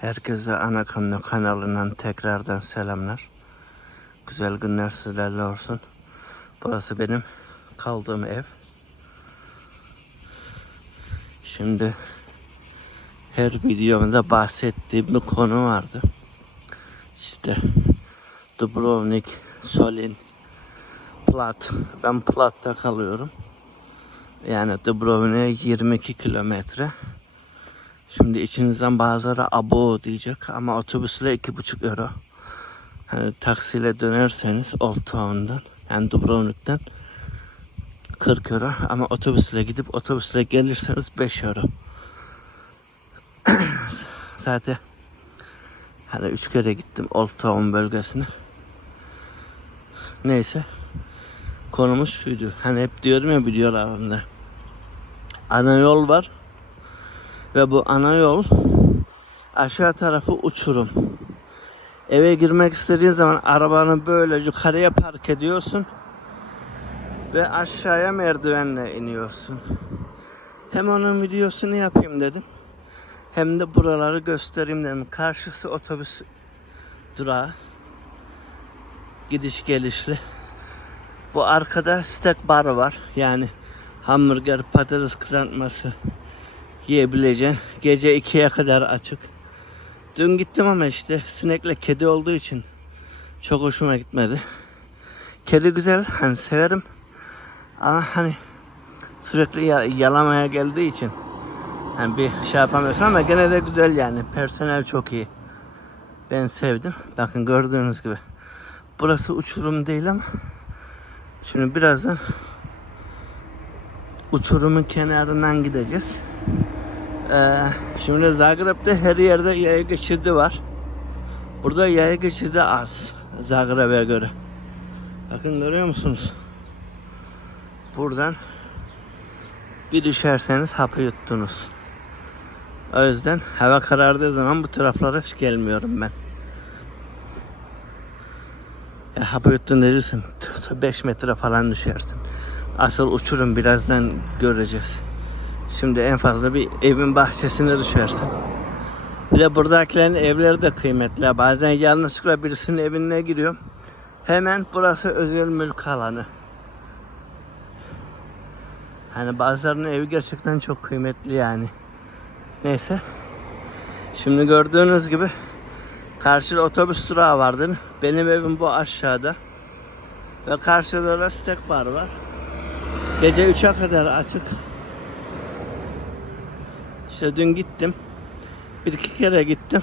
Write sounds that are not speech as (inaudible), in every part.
Herkese Anakonda kanalından tekrardan selamlar. Güzel günler sizlerle olsun. Burası benim kaldığım ev. Şimdi her videomda bahsettiğim bir konu vardı. İşte Dubrovnik, Solin, Plat. Ben Plat'ta kalıyorum. Yani Dubrovnik'e 22 kilometre. Şimdi içinizden bazıları abo diyecek ama otobüsle iki buçuk euro. Hani taksiyle dönerseniz Old Town'dan yani Dubrovnik'ten 40 euro ama otobüsle gidip otobüsle gelirseniz 5 euro. (clears throat) Zaten hani üç kere gittim Old Town bölgesine. Neyse konumuz şuydu. Hani hep diyorum ya videolarımda. Ana yol var. Ve bu ana yol aşağı tarafı uçurum. Eve girmek istediğin zaman arabanı böyle yukarıya park ediyorsun. Ve aşağıya merdivenle iniyorsun. Hem onun videosunu yapayım dedim. Hem de buraları göstereyim dedim. Karşısı otobüs durağı. Gidiş gelişli. Bu arkada steak bar var. Yani hamburger, patates kızartması yiyebileceğin. Gece 2'ye kadar açık. Dün gittim ama işte sinekle kedi olduğu için çok hoşuma gitmedi. Kedi güzel, hani severim. Ama hani sürekli ya- yalamaya geldiği için hani bir şey yapamıyorsun ama gene de güzel yani. Personel çok iyi. Ben sevdim. Bakın gördüğünüz gibi. Burası uçurum değil ama şimdi birazdan uçurumun kenarından gideceğiz. Ee, şimdi Zagreb'de her yerde yaya geçidi var. Burada yaya geçidi az. Zagreb'e göre. Bakın görüyor musunuz? Buradan bir düşerseniz hapı yuttunuz. O yüzden hava karardığı zaman bu taraflara hiç gelmiyorum ben. Ya hapı yuttun dediysem 5 metre falan düşersin. Asıl uçurum birazdan göreceğiz. Şimdi en fazla bir evin bahçesine düşersin. Bir de buradakilerin evleri de kıymetli. Bazen yanlışlıkla birisinin evine giriyorum. Hemen burası özel mülk alanı. Hani bazılarının evi gerçekten çok kıymetli yani. Neyse. Şimdi gördüğünüz gibi karşıda otobüs durağı vardı. Benim evim bu aşağıda. Ve karşıda da steak bar var. Gece 3'e kadar açık. İşte dün gittim. Bir iki kere gittim.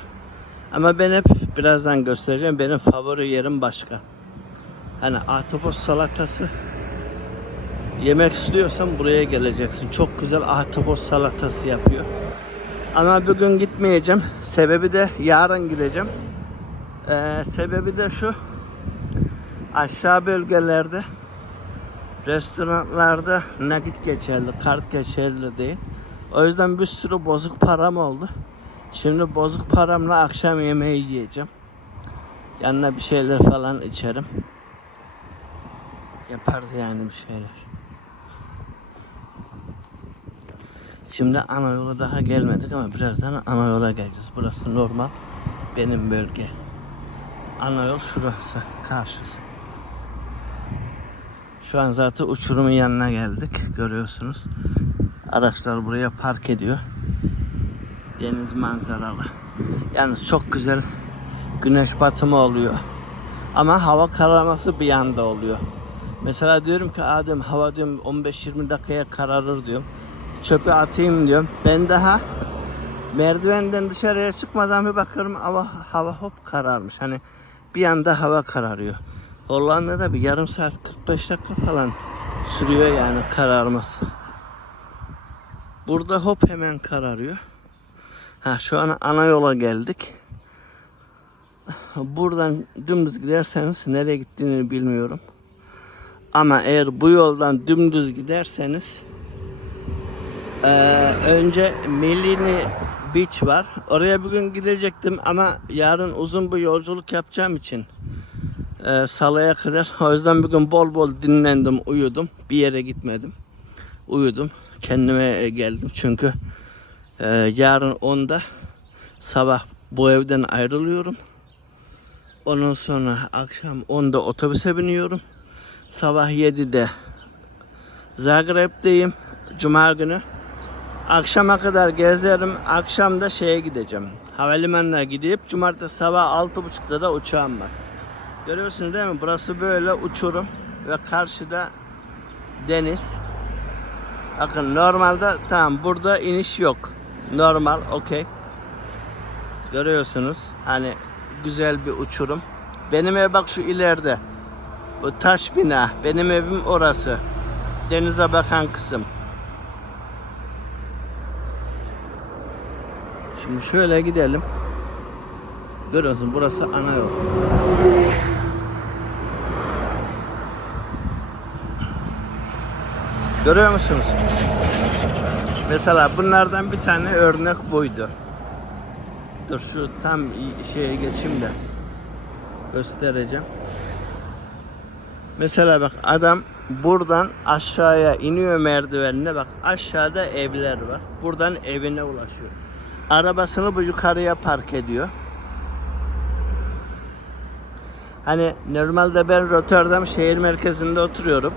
Ama ben hep birazdan göstereceğim. Benim favori yerim başka. Hani ahtapot salatası yemek istiyorsan buraya geleceksin. Çok güzel ahtapot salatası yapıyor. Ama bugün gitmeyeceğim. Sebebi de yarın gideceğim. Ee, sebebi de şu. Aşağı bölgelerde restoranlarda nakit geçerli, kart geçerli değil. O yüzden bir sürü bozuk param oldu. Şimdi bozuk paramla akşam yemeği yiyeceğim. Yanına bir şeyler falan içerim. Yaparız yani bir şeyler. Şimdi ana yola daha gelmedik ama birazdan ana yola geleceğiz. Burası normal benim bölge. Ana yol şurası, karşısı. Şu an zaten uçurumun yanına geldik. Görüyorsunuz. Araçlar buraya park ediyor. Deniz manzaralı. Yalnız çok güzel güneş batımı oluyor. Ama hava kararması bir anda oluyor. Mesela diyorum ki Adem hava diyorum 15-20 dakikaya kararır diyorum. Çöpü atayım diyorum. Ben daha merdivenden dışarıya çıkmadan bir bakıyorum hava, hava hop kararmış. Hani bir anda hava kararıyor. Hollanda'da bir yarım saat 45 dakika falan sürüyor yani kararması. Burada hop hemen kararıyor. Ha şu an ana yola geldik. Buradan dümdüz giderseniz nereye gittiğini bilmiyorum. Ama eğer bu yoldan dümdüz giderseniz eee, önce Melini Beach var. Oraya bugün gidecektim ama yarın uzun bir yolculuk yapacağım için eee Salaya kadar. O yüzden bugün bol bol dinlendim, uyudum. Bir yere gitmedim. Uyudum. Kendime e, geldim çünkü eee, yarın 10'da sabah bu evden ayrılıyorum. Ondan sonra akşam 10'da otobüse biniyorum. Sabah 7'de Zagreb'deyim. Cuma günü. Akşama kadar gezerim. Akşam da şeye gideceğim. Havalimanına gidip cumartesi sabah 6.30'da da uçağım var. Görüyorsunuz değil mi? Burası böyle uçurum ve karşıda deniz. Bakın normalde tamam burada iniş yok. Normal okey. Görüyorsunuz hani güzel bir uçurum. Benim ev bak şu ileride. Bu taş bina. Benim evim orası. Denize bakan kısım. Şimdi şöyle gidelim. Görüyorsun burası ana yol. Görüyor musunuz? Mesela bunlardan bir tane örnek buydu. Dur şu tam şeye geçeyim de göstereceğim. Mesela bak adam buradan aşağıya iniyor merdivenine bak aşağıda evler var. Buradan evine ulaşıyor. Arabasını bu yukarıya park ediyor. Hani normalde ben Rotterdam şehir merkezinde oturuyorum.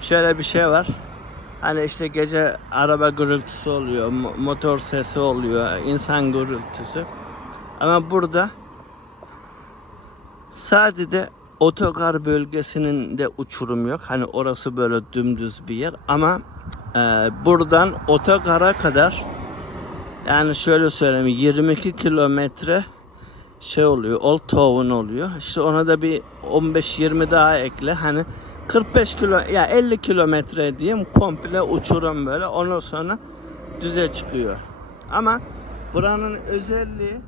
Şöyle bir şey var. Hani işte gece araba gürültüsü oluyor, mo- motor sesi oluyor, insan gürültüsü. Ama burada sadece otogar bölgesinin de uçurum yok. Hani orası böyle dümdüz bir yer ama e, buradan otogara kadar yani şöyle söyleyeyim 22 kilometre şey oluyor Old Town oluyor. İşte ona da bir 15-20 daha ekle. Hani 45 kilo ya 50 kilometre diyeyim komple uçurum böyle. Ondan sonra düze çıkıyor. Ama buranın özelliği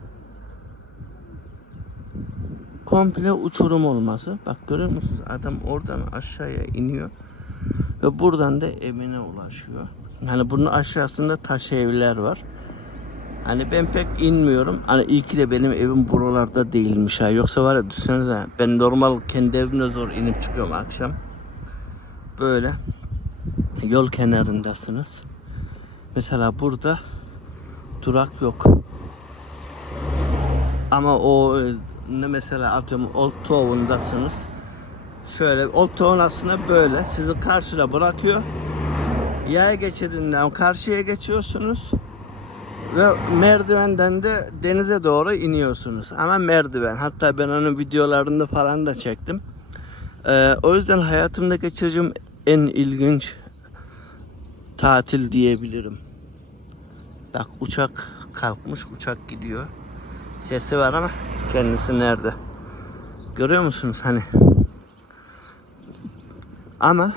komple uçurum olması. Bak görüyor musunuz? Adam oradan aşağıya iniyor ve buradan da evine ulaşıyor. Yani bunun aşağısında taş evler var. Hani ben pek inmiyorum. Hani iyi ki de benim evim buralarda değilmiş ha. Yoksa var ya düşünsenize ben normal kendi evimde zor inip çıkıyorum akşam. Böyle yol kenarındasınız. Mesela burada durak yok. Ama o e, ne mesela atıyorum Old Town'dasınız. Şöyle Old Town aslında böyle sizi karşıda bırakıyor. Yaya geçidinden karşıya geçiyorsunuz. Ve merdivenden de denize doğru iniyorsunuz. Ama merdiven. Hatta ben onun videolarında falan da çektim. Ee, o yüzden hayatımda geçireceğim en ilginç tatil diyebilirim. Bak uçak kalkmış, uçak gidiyor. Sesi var ama kendisi nerede? Görüyor musunuz hani? Ama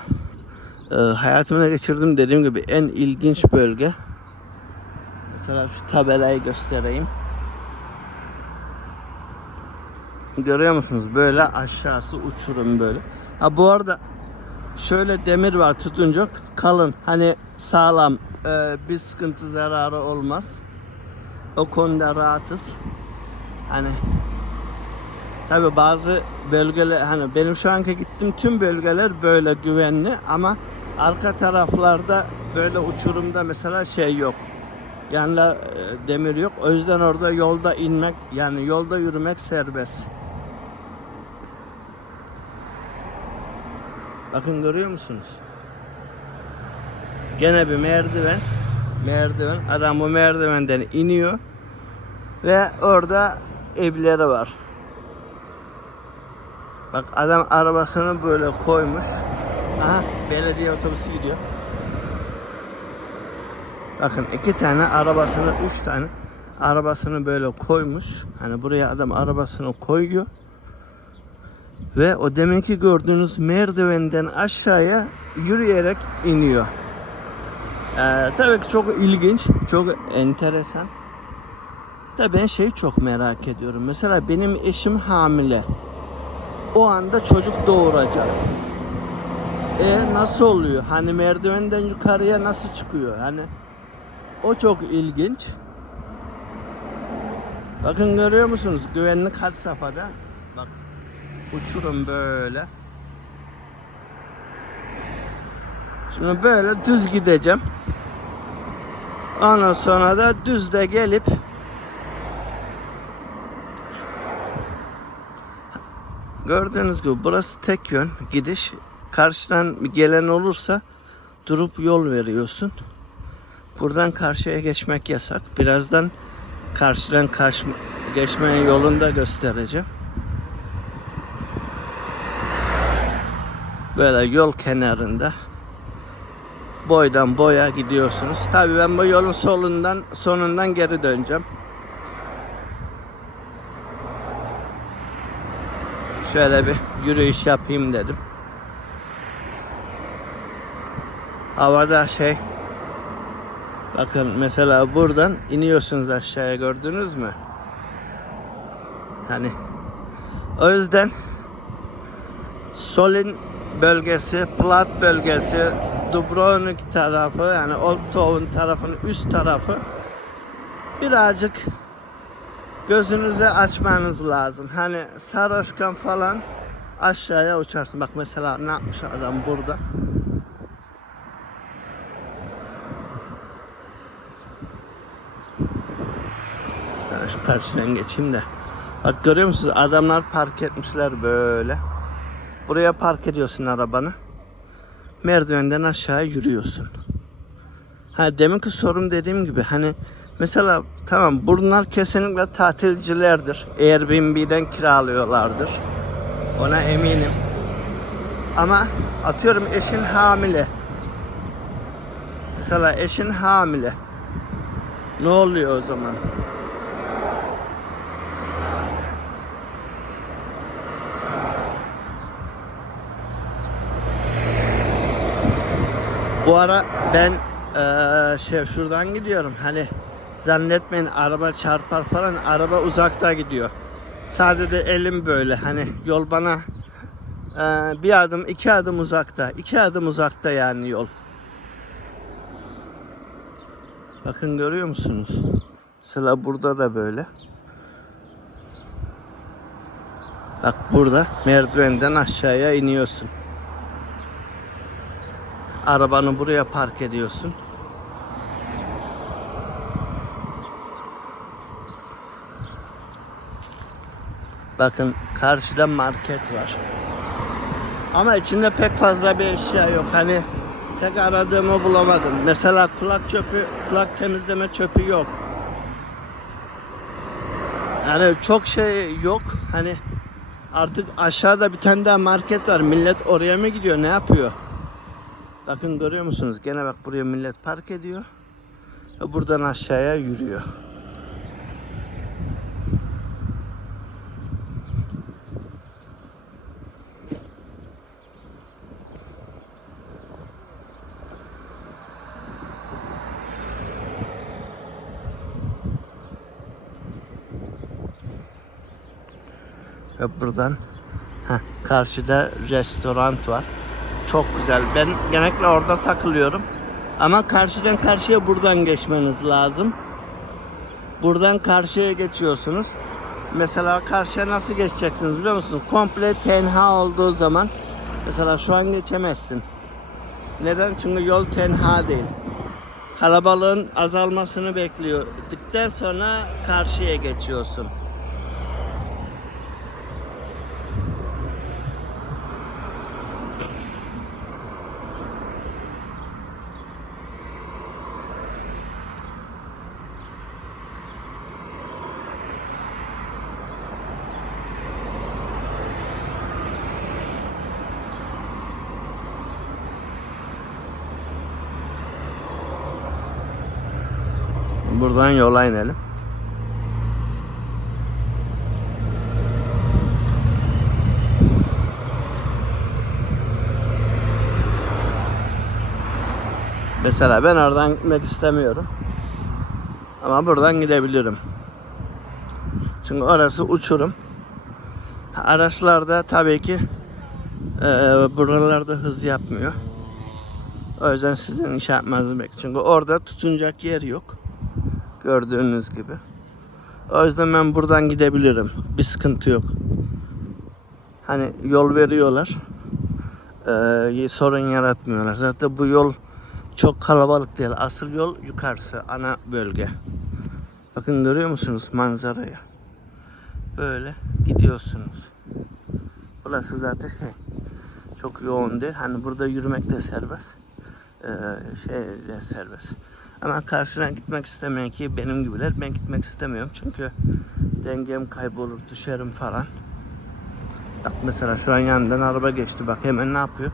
e, hayatımda geçirdiğim dediğim gibi en ilginç bölge. Mesela şu tabelayı göstereyim. Görüyor musunuz? Böyle aşağısı uçurum böyle. Ha bu arada şöyle demir var tutunca kalın. Hani sağlam e, bir sıkıntı zararı olmaz. O konuda rahatız. Hani tabi bazı bölgeler hani benim şu anki gittiğim tüm bölgeler böyle güvenli ama arka taraflarda böyle uçurumda mesela şey yok. Yanla e, demir yok. O yüzden orada yolda inmek yani yolda yürümek serbest. Bakın görüyor musunuz? Gene bir merdiven. Merdiven. Adam bu merdivenden iniyor. Ve orada evleri var. Bak adam arabasını böyle koymuş. Aha belediye otobüsü gidiyor. Bakın iki tane arabasını, üç tane arabasını böyle koymuş. Hani buraya adam arabasını koyuyor. Ve o deminki gördüğünüz merdivenden aşağıya yürüyerek iniyor. Ee, tabii ki çok ilginç, çok enteresan. Da ben şeyi çok merak ediyorum. Mesela benim eşim hamile. O anda çocuk doğuracak. E nasıl oluyor? Hani merdivenden yukarıya nasıl çıkıyor? Hani o çok ilginç. Bakın görüyor musunuz? Güvenlik had safhada. Uçurum böyle. Şimdi böyle düz gideceğim. Ondan sonra da düz de gelip Gördüğünüz gibi burası tek yön gidiş. Karşıdan gelen olursa durup yol veriyorsun. Buradan karşıya geçmek yasak. Birazdan karşıdan karşı geçmenin yolunu da göstereceğim. Böyle yol kenarında boydan boya gidiyorsunuz. Tabii ben bu yolun solundan sonundan geri döneceğim. Şöyle bir yürüyüş yapayım dedim. Havada şey Bakın mesela buradan iniyorsunuz aşağıya gördünüz mü? Hani o yüzden Solin bölgesi, Plat bölgesi, Dubrovnik tarafı yani Old Town tarafının üst tarafı birazcık gözünüze açmanız lazım. Hani sarhoşken falan aşağıya uçarsın. Bak mesela ne yapmış adam burada. Ben şu karşıdan geçeyim de. Bak görüyor musunuz? Adamlar park etmişler böyle. Buraya park ediyorsun arabanı. Merdivenden aşağı yürüyorsun. Ha deminki sorum dediğim gibi hani mesela tamam bunlar kesinlikle tatilcilerdir. Airbnb'den kiralıyorlardır. Ona eminim. Ama atıyorum eşin hamile. Mesela eşin hamile. Ne oluyor o zaman? Bu ara ben eee, şey şuradan gidiyorum. Hani zannetmeyin araba çarpar falan. Araba uzakta gidiyor. Sadece elim böyle. Hani yol bana eee, bir adım iki adım uzakta. iki adım uzakta yani yol. Bakın görüyor musunuz? Mesela burada da böyle. Bak burada merdivenden aşağıya iniyorsun. Arabanı buraya park ediyorsun. Bakın karşıda market var. Ama içinde pek fazla bir eşya yok. Hani tek aradığımı bulamadım. Mesela kulak çöpü, kulak temizleme çöpü yok. Yani çok şey yok. Hani artık aşağıda bir tane daha market var. Millet oraya mı gidiyor? Ne yapıyor? Bakın görüyor musunuz? Gene bak buraya millet park ediyor. Ve buradan aşağıya yürüyor. Ve buradan heh, karşıda restoran var. Çok güzel. Ben genellikle orada takılıyorum. Ama karşıdan karşıya buradan geçmeniz lazım. Buradan karşıya geçiyorsunuz. Mesela karşıya nasıl geçeceksiniz biliyor musunuz? Komple tenha olduğu zaman mesela şu an geçemezsin. Neden? Çünkü yol tenha değil. Kalabalığın azalmasını bekliyor. Dikten sonra karşıya geçiyorsun. Buradan yola inelim. Mesela ben oradan gitmek istemiyorum. Ama buradan gidebilirim. Çünkü orası uçurum. Araçlarda tabii ki eee buralarda hız yapmıyor. O yüzden sizin iş yapmanızı bekliyorum. Çünkü orada tutunacak yer yok. Gördüğünüz gibi. O yüzden ben buradan gidebilirim. Bir sıkıntı yok. Hani yol veriyorlar. Ee, sorun yaratmıyorlar. Zaten bu yol çok kalabalık değil. Asıl yol yukarısı. Ana bölge. Bakın görüyor musunuz manzarayı? Böyle gidiyorsunuz. Burası zaten şey çok yoğun değil. Hani burada yürümek de serbest. Ee, şey de serbest. Ama karşına gitmek istemeyen ki benim gibiler ben gitmek istemiyorum çünkü dengem kaybolur düşerim falan. Bak mesela şu an yanından araba geçti bak hemen ne yapıyor?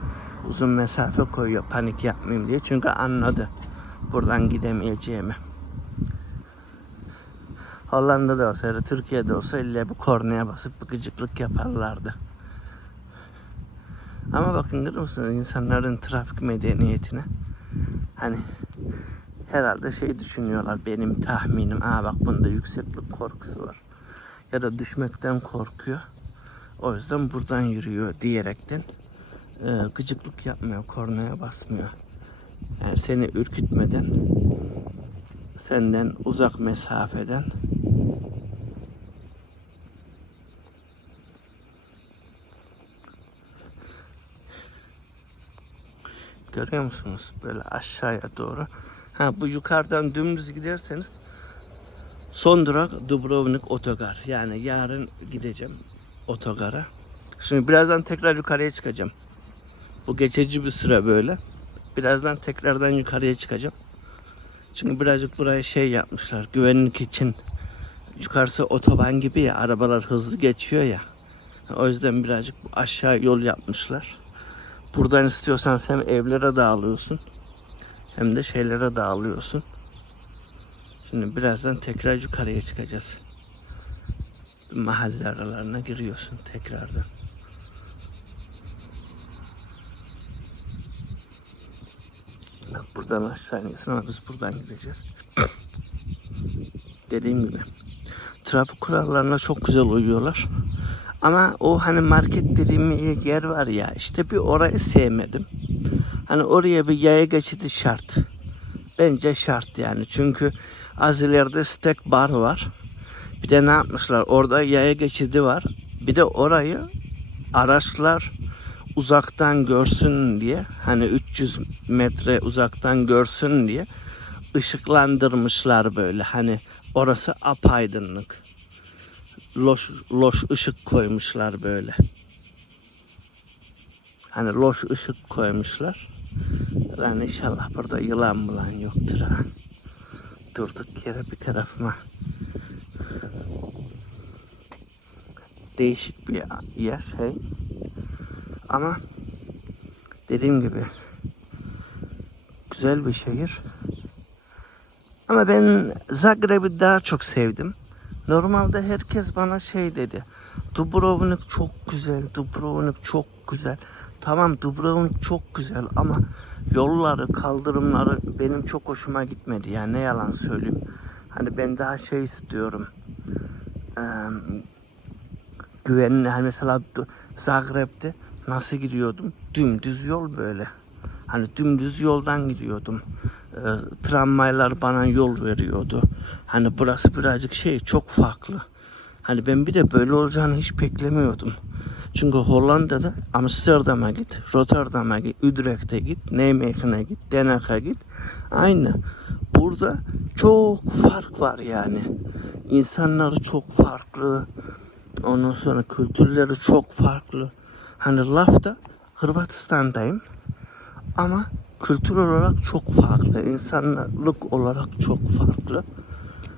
Uzun mesafe koyuyor panik yapmayayım diye çünkü anladı buradan gidemeyeceğimi. Hollanda'da olsa ya Türkiye'de olsa illa bir kornaya basıp bir gıcıklık yaparlardı. Ama bakın görüyor musunuz insanların trafik medeniyetine. Hani herhalde şey düşünüyorlar benim tahminim. Aa bak bunda yükseklik korkusu var. Ya da düşmekten korkuyor. O yüzden buradan yürüyor diyerekten e, gıcıklık yapmıyor, kornaya basmıyor. Yani seni ürkütmeden, senden uzak mesafeden Görüyor musunuz? Böyle aşağıya doğru. Ha bu yukarıdan dümdüz giderseniz son durak Dubrovnik Otogar. Yani yarın gideceğim otogara. Şimdi birazdan tekrar yukarıya çıkacağım. Bu geçici bir süre böyle. Birazdan tekrardan yukarıya çıkacağım. Çünkü birazcık buraya şey yapmışlar. Güvenlik için yukarısı otoban gibi ya arabalar hızlı geçiyor ya. O yüzden birazcık aşağı yol yapmışlar. Buradan istiyorsan hem evlere dağılıyorsun hem de şeylere dağılıyorsun. Şimdi birazdan tekrar yukarıya çıkacağız. Mahalle aralarına giriyorsun tekrardan. Bak buradan aşağı iniyorsun ama biz buradan gideceğiz. (coughs) Dediğim gibi trafik kurallarına çok güzel uyuyorlar. Ama o hani market dediğim yer var ya işte bir orayı sevmedim. Hani oraya bir yaya geçidi şart. Bence şart yani. Çünkü az ileride steak bar var. Bir de ne yapmışlar? Orada yaya geçidi var. Bir de orayı araçlar uzaktan görsün diye hani 300 metre uzaktan görsün diye ışıklandırmışlar böyle. Hani orası apaydınlık loş, loş ışık koymuşlar böyle. Hani loş ışık koymuşlar. Yani inşallah burada yılan bulan yoktur ha. Durduk yere bir tarafıma. Değişik bir yer şey. Ama dediğim gibi güzel bir şehir. Ama ben Zagreb'i daha çok sevdim. Normalde herkes bana şey dedi. Dubrovnik çok güzel, Dubrovnik çok güzel. Tamam Dubrovnik çok güzel ama yolları, kaldırımları benim çok hoşuma gitmedi. Yani ne yalan söyleyeyim. Hani ben daha şey istiyorum. Ee, güvenli. Hani mesela Zagreb'de nasıl gidiyordum? Dümdüz yol böyle. Hani dümdüz yoldan gidiyordum. Ee, tramvaylar bana yol veriyordu. Hani burası birazcık şey çok farklı. Hani ben bir de böyle olacağını hiç beklemiyordum. Çünkü Hollanda'da Amsterdam'a git, Rotterdam'a git, Utrecht'e git, Nijmegen'e git, Den Haag'a git. Aynı. Burada çok fark var yani. İnsanları çok farklı. Ondan sonra kültürleri çok farklı. Hani lafta Hırvatistan'dayım. Ama kültür olarak çok farklı. insanlık olarak çok farklı.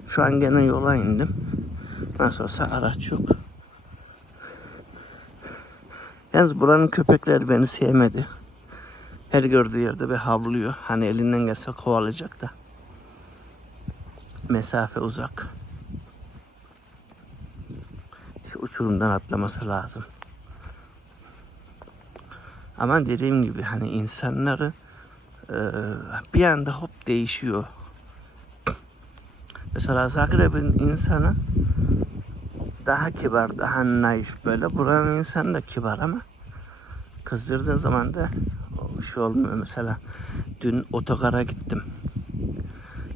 Şu an gene yola indim. Nasıl olsa araç yok. Yalnız buranın köpekleri beni sevmedi. Her gördüğü yerde bir havlıyor. Hani elinden gelse kovalayacak da. Mesafe uzak. İşte uçurumdan atlaması lazım. Ama dediğim gibi hani insanları e, bir anda hop değişiyor. Mesela Zagreb'in insanı daha kibar, daha naif böyle. Buranın insanı da kibar ama kızdırdığı zaman da o şey olmuyor. Mesela dün otogara gittim.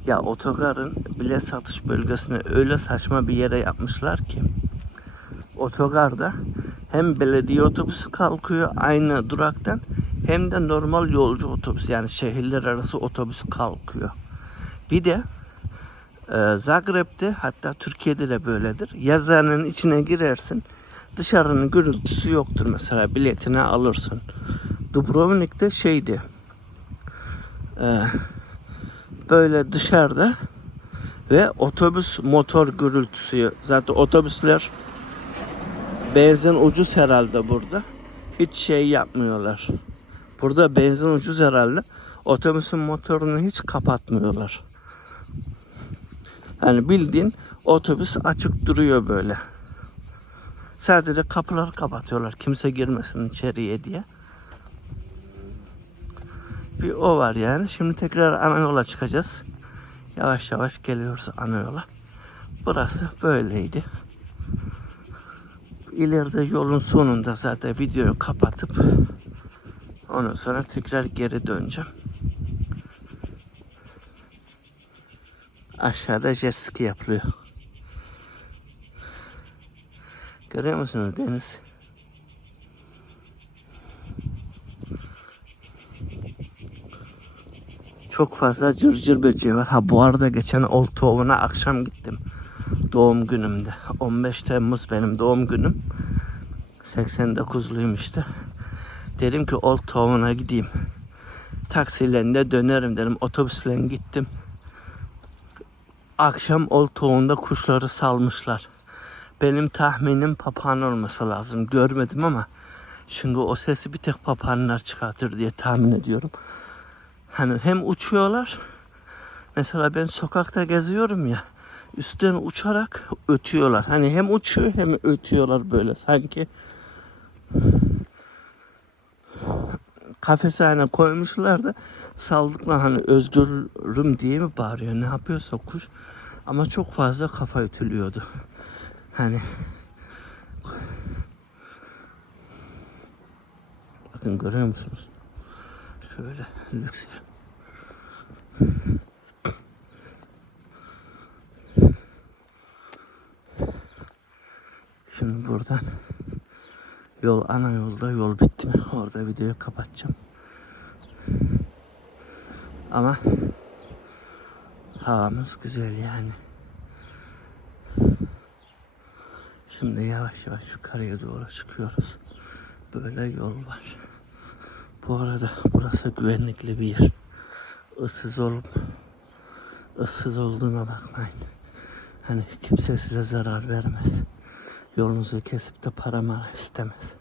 Ya otogarın bilet satış bölgesini öyle saçma bir yere yapmışlar ki otogarda hem belediye otobüsü kalkıyor aynı duraktan hem de normal yolcu otobüs yani şehirler arası otobüs kalkıyor. Bir de Zagreb'de hatta Türkiye'de de böyledir. Yazanın içine girersin. dışarının gürültüsü yoktur mesela biletini alırsın. Dubrovnik'te şeydi. e, böyle dışarıda ve otobüs motor gürültüsü. Zaten otobüsler benzin ucuz herhalde burada. Hiç şey yapmıyorlar. Burada benzin ucuz herhalde. Otobüsün motorunu hiç kapatmıyorlar. Yani bildiğin otobüs açık duruyor böyle. Sadece kapıları kapatıyorlar. Kimse girmesin içeriye diye. Bir o var yani. Şimdi tekrar ana yola çıkacağız. Yavaş yavaş geliyoruz ana yola. Burası böyleydi. İleride yolun sonunda zaten videoyu kapatıp ondan sonra tekrar geri döneceğim. Aşağıda jet ski yapılıyor. Görüyor musunuz deniz? Çok fazla cırcır böceği var. Ha bu arada geçen Oltuova'na akşam gittim. Doğum günümde. 15 Temmuz benim doğum günüm. 89'luyum işte. Dedim ki Oltuova'na gideyim. Taksiyle de dönerim dedim. Otobüsle gittim. Akşam Oltuova'nda kuşları salmışlar. Benim tahminim papağan olması lazım. Görmedim ama çünkü o sesi bir tek papağanlar çıkartır diye tahmin ediyorum. Hani hem uçuyorlar. Mesela ben sokakta geziyorum ya. Üstten uçarak ötüyorlar. Hani hem uçuyor hem ötüyorlar böyle sanki. Kafese hani koymuşlar da saldıklar hani özgürüm diye mi bağırıyor ne yapıyorsa kuş. Ama çok fazla kafa ütülüyordu. Hani Bakın görüyor musunuz? Şöyle lüks. Şimdi buradan yol ana yolda yol bitti mi? (laughs) Orada videoyu kapatacağım. Ama havamız güzel yani. Şimdi yavaş yavaş yukarıya doğru çıkıyoruz. Böyle yol var. Bu arada burası güvenlikli bir yer. Issız olup ıssız olduğuna bakmayın. Hani kimse size zarar vermez. Yolunuzu kesip de para mara istemez.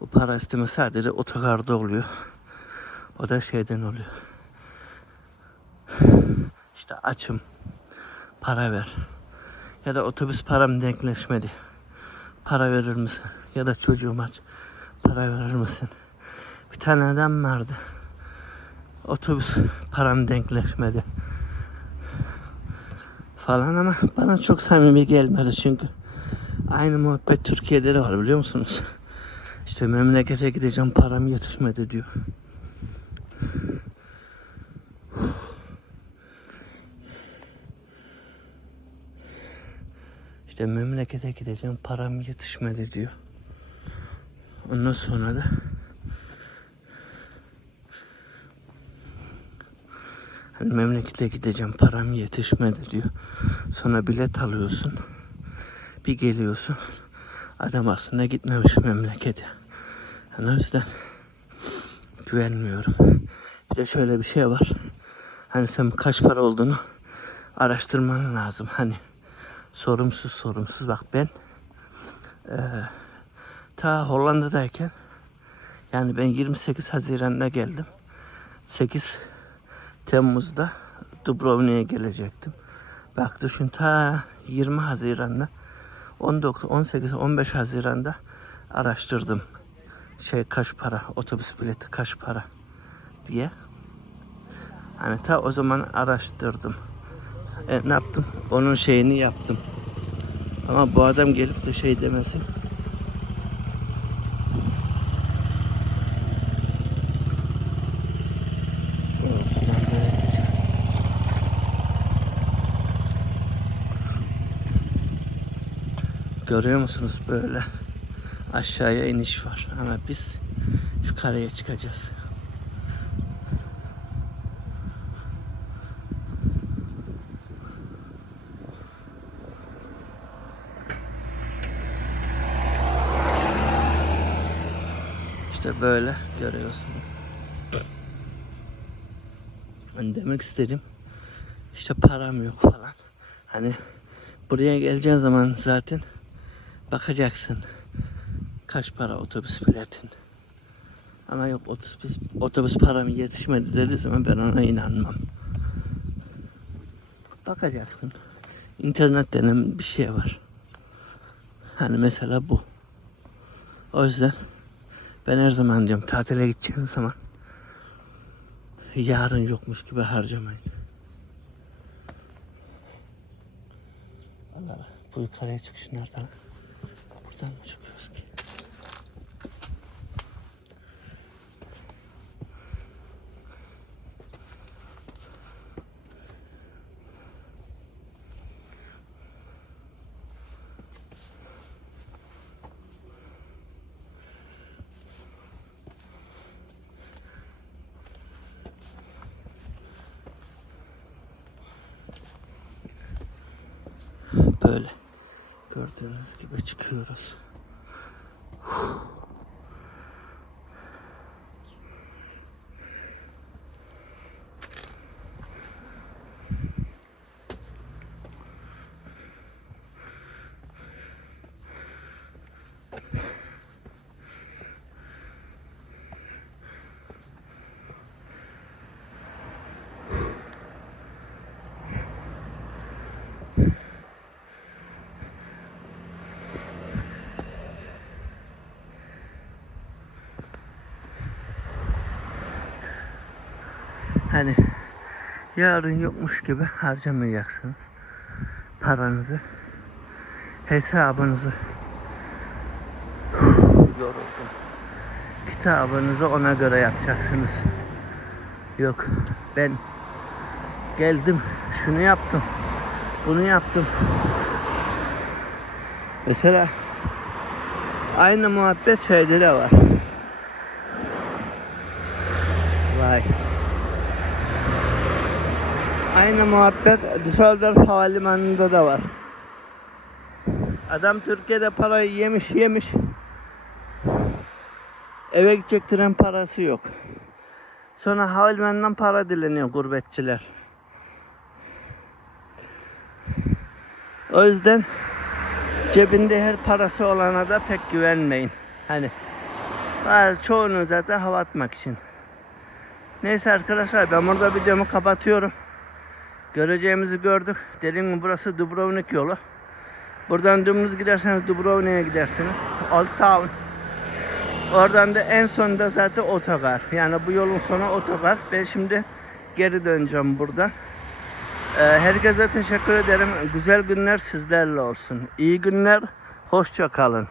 Bu para isteme sadece otogarda oluyor. O da şeyden oluyor. İşte açım. Para ver. Ya da otobüs param denkleşmedi. Para verir misin? Ya da çocuğum aç. Para verir misin? Bir tane adam vardı. Otobüs param denkleşmedi. Falan ama bana çok samimi gelmedi çünkü. Aynı muhabbet Türkiye'de de var biliyor musunuz? (laughs) İşte memlekete gideceğim param yetişmedi diyor. İşte memlekete gideceğim param yetişmedi diyor. Ondan sonra da hani memlekete gideceğim param yetişmedi diyor. Sonra bilet alıyorsun. Bir geliyorsun. Adam aslında gitmemiş memlekete. Yani o yüzden güvenmiyorum. Bir de şöyle bir şey var. Hani sen kaç para olduğunu araştırman lazım. Hani sorumsuz sorumsuz bak ben eee ta Hollanda'dayken yani ben 28 Haziran'da geldim. 8 Temmuz'da Dubrovnik'e gelecektim. Bak düşün ta 20 Haziran'da 19, 18, 15 Haziran'da araştırdım. Şey kaç para, otobüs bileti kaç para diye. Hani ta o zaman araştırdım. E, ne yaptım? Onun şeyini yaptım. Ama bu adam gelip de şey demesin. Görüyor musunuz böyle aşağıya iniş var ama biz yukarıya çıkacağız. İşte böyle görüyorsunuz. Ben demek istedim. İşte param yok falan. Hani buraya geleceğin zaman zaten bakacaksın. Kaç para otobüs biletin. Ama yok otobüs, otobüs param yetişmedi dediği zaman ben ona inanmam. Bakacaksın. İnternet denen bir şey var. Hani mesela bu. O yüzden ben her zaman diyorum tatile gideceğiniz zaman yarın yokmuş gibi harcamayın. Allah bu yukarıya çıkış nereden? Buradan mı çıkıyoruz ki? Böyle gördüğünüz gibi çıkıyoruz. Hani yarın yokmuş gibi harcamayacaksınız. Paranızı, hesabınızı yoruldum. Kitabınızı ona göre yapacaksınız. Yok ben geldim şunu yaptım bunu yaptım. Mesela aynı muhabbet şeyde de var. Vay. Aynı muhabbet Düsseldorf Havalimanı'nda da var. Adam Türkiye'de parayı yemiş yemiş. Eve gidecek tren parası yok. Sonra havalimanından para dileniyor gurbetçiler. O yüzden cebinde her parası olana da pek güvenmeyin. Hani bazı çoğunu zaten hava atmak için. Neyse arkadaşlar ben burada videomu kapatıyorum. Göreceğimizi gördük. Dediğim gibi burası Dubrovnik yolu. Buradan dümdüz giderseniz Dubrovnik'e gidersiniz. Old Town. Oradan da en sonunda zaten otogar. Yani bu yolun sonu otogar. Ben şimdi geri döneceğim buradan. Ee, herkese teşekkür ederim. Güzel günler sizlerle olsun. İyi günler. Hoşça kalın.